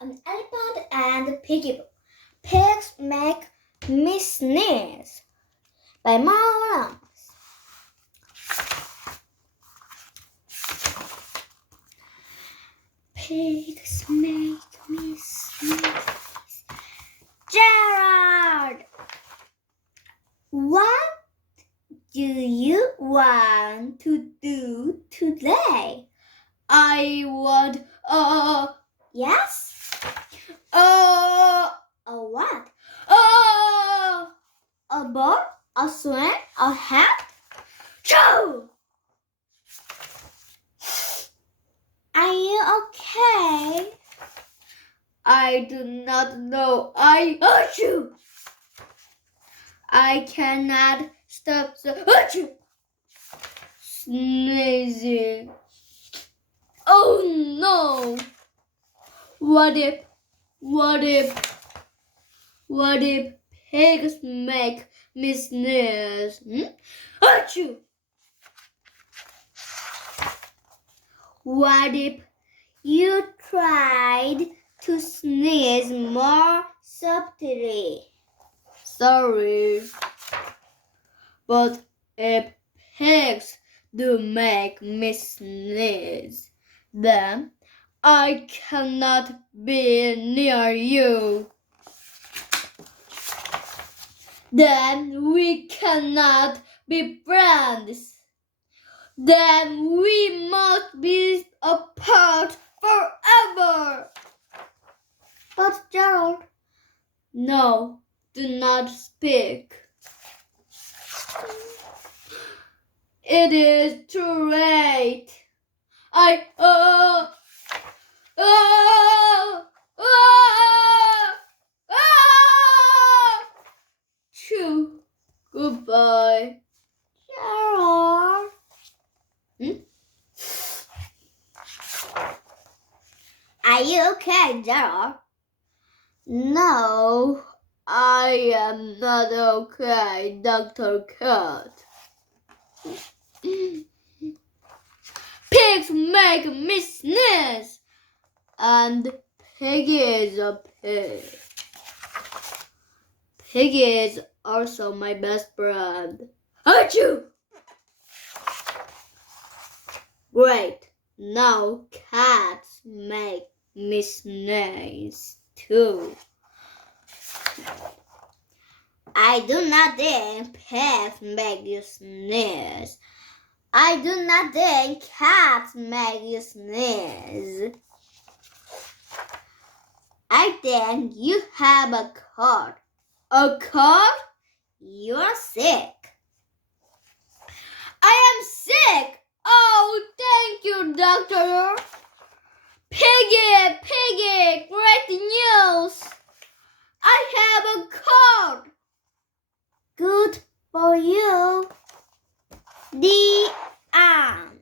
An elephant and piggy. Pigs make me sneeze. By Maurams. Pigs make me sneeze. Gerard! What do you want to do today? I want yes? A what? A ball? A swing? A hat? Choo! Are you okay? I do not know. Achoo! I cannot stop the achoo! Sneezing. Oh no! What if pigs make me sneeze? Achoo! What if you tried to sneeze more softly? Sorry. But if pigs do make me sneeze, then I cannot be near you. Then we cannot be friends. Then we must be apart forever. But Gerald, no, do not speak. It is too late. Choo. Goodbye. Gerald. Are you okay, Gerald? No, I am not okay, Dr. Cat. Pigs make me sneeze, and Piggy is a pig. Piggy is also my best friend. Achoo! Great, now cats make me sneeze too. I do not think pigs make you sneeze. I do not think cats make you sneeze. I think you have a cold. A cold? You're sick. I am sick. Oh, thank you, doctor. Piggy, great news. I have a cold. Good for you. The end.